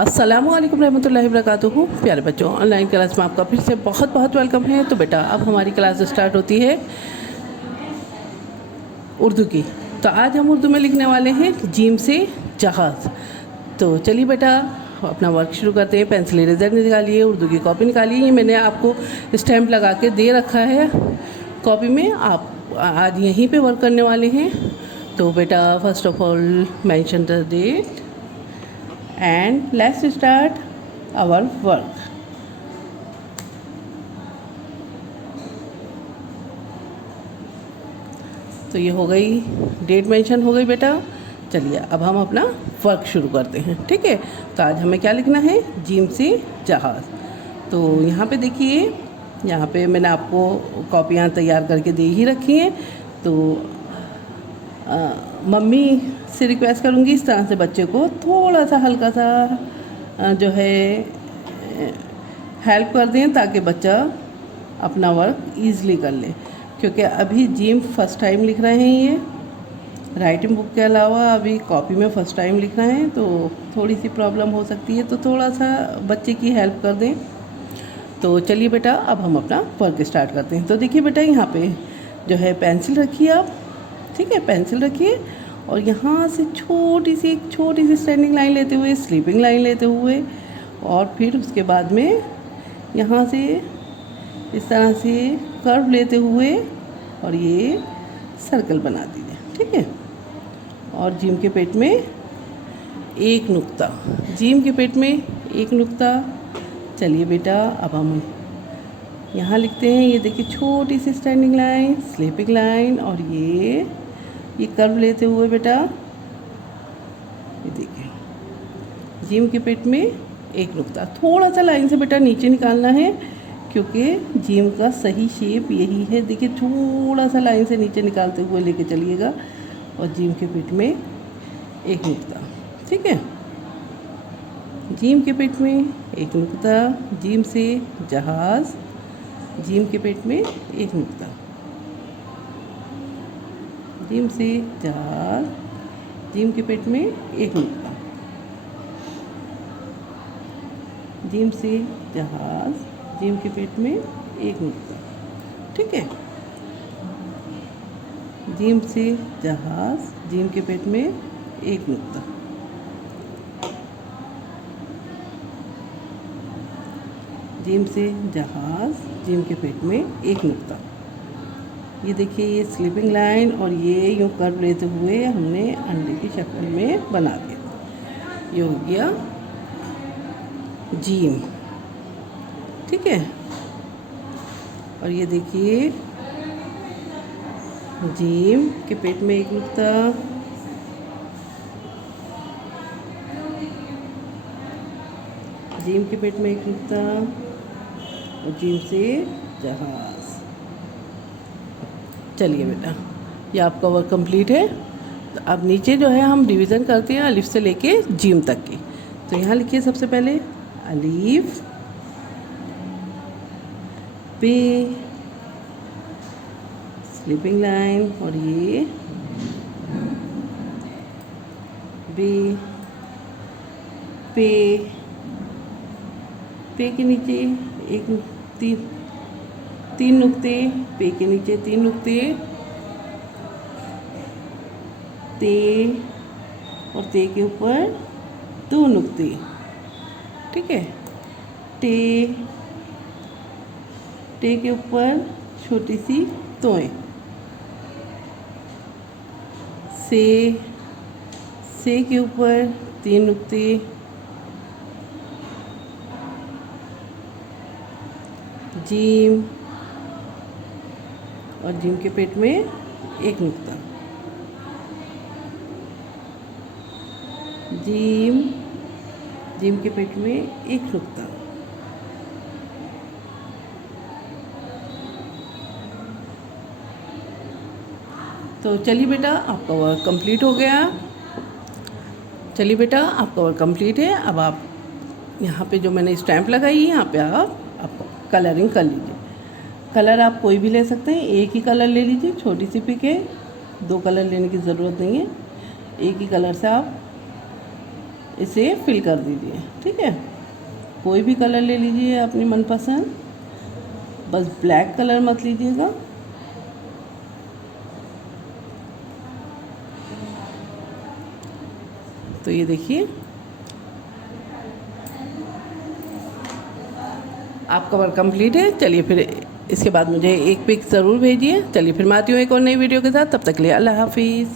अस्सलामुअलैकुम रहमतुल्लाहि वबरकातुहू। प्यारे बच्चों, ऑनलाइन क्लास में आपका फिर से बहुत बहुत वेलकम है। तो बेटा अब हमारी क्लास स्टार्ट होती है उर्दू की। तो आज हम उर्दू में लिखने वाले हैं जीम से जहाज़। तो चलिए बेटा अपना वर्क शुरू करते हैं। पेंसिल इरेजर निकालिए, उर्दू की कॉपी निकालिए। ये मैंने आपको स्टैम्प लगा के दे रखा है कॉपी में। आप आज यहीं पे वर्क करने वाले हैं। तो बेटा first of all mention the date and let's start our work। तो ये हो गई, डेट मेंशन हो गई बेटा। चलिए अब हम अपना वर्क शुरू करते हैं, ठीक है। तो आज हमें क्या लिखना है, जीम से जहाज़। तो यहाँ पे देखिए, यहाँ पे मैंने आपको कॉपियाँ तैयार करके दे ही रखी हैं। तो मम्मी से रिक्वेस्ट करूँगी इस तरह से बच्चे को थोड़ा सा हल्का सा जो है हेल्प कर दें, ताकि बच्चा अपना वर्क ईज़िली कर ले। क्योंकि अभी जीम फर्स्ट टाइम लिख रहे हैं, ये राइटिंग बुक के अलावा अभी कॉपी में फ़र्स्ट टाइम लिख रहे हैं, तो थोड़ी सी प्रॉब्लम हो सकती है। तो थोड़ा सा बच्चे की हेल्प कर दें। तो चलिए बेटा अब हम अपना वर्क स्टार्ट करते हैं। तो देखिए बेटा, यहाँ पे जो है पेंसिल रखिए आप, ठीक है, पेंसिल रखिए। और यहाँ से छोटी सी स्टैंडिंग लाइन लेते हुए, स्लीपिंग लाइन लेते हुए, और फिर उसके बाद में यहाँ से इस तरह से कर्व लेते हुए और ये सर्कल बना दीजिए, ठीक है। और जीम के पेट में एक नुक्ता, जीम के पेट में एक नुक्ता। चलिए बेटा अब हम यहाँ लिखते हैं। ये देखिए छोटी सी स्टैंडिंग लाइन, स्लीपिंग लाइन, और ये कर्व लेते हुए बेटा, ये देखिए जीम के पेट में एक नुक्ता। थोड़ा सा लाइन से बेटा नीचे निकालना है, क्योंकि जीम का सही शेप यही है। देखिए थोड़ा सा लाइन से नीचे निकालते हुए लेके चलिएगा, और जीम के पेट में एक नुक्ता, ठीक है। जीम के पेट में एक नुक्ता, जीम से जहाज़, जीम के पेट में एक नुक्ता, जीम से जहाज़, जीम के पेट में एक नुक्ता, जीम से जहाज़, जीम के पेट में एक नुक्ता, ठीक है। जीम से जहाज़, जीम के पेट में एक नुक्ता, जीम से जहाज़, जीम के पेट में एक नुक्ता। ये देखिए ये स्लीपिंग लाइन, और ये यूँ कर्व लेते हुए हमने अंडे की शक्ल में बना दिया। ये हो गया जीम, ठीक है। और ये देखिए जीम के पेट में एक नुक्ता, जीम के पेट में एक नुक्ता, और जीम से जहाज़। चलिए बेटा ये आपका वर्क कंप्लीट है। तो अब नीचे जो है हम डिवीज़न करते हैं अलिफ से लेके जीम तक की। तो यहाँ लिखिए सबसे पहले अलिफ पे, स्लीपिंग लाइन, और ये बे, पे के नीचे एक तीन नुक्ते, पे के नीचे तीन नुक्ते, ते, और ते के ऊपर दो नुक्ते, ठीक है। टे के ऊपर छोटी सी तोएं, से के ऊपर तीन नुक्ते, जीम, और जीम के पेट में एक नुक्ता, जीम के पेट में एक नुक्ता, तो चलिए बेटा आपका वर्क कंप्लीट हो गया। चलिए बेटा आपका वर्क कंप्लीट है। अब आप यहाँ पे जो मैंने स्टैम्प लगाई है, यहाँ पे आप कलरिंग कर लीजिए। कलर आप कोई भी ले सकते हैं, एक ही कलर ले लीजिए। छोटी सी पिक है, दो कलर लेने की ज़रूरत नहीं है। एक ही कलर से आप इसे फिल कर दीजिए। ठीक है, कोई भी कलर ले लीजिए अपनी मनपसंद, बस ब्लैक कलर मत लीजिएगा। तो ये देखिए आपका वर्क कंप्लीट है। चलिए फिर इसके बाद मुझे एक पिक ज़रूर भेजिए। चलिए फिर मैं आती हूँ एक और नई वीडियो के साथ, तब तक के लिए अल्लाह हाफिज़।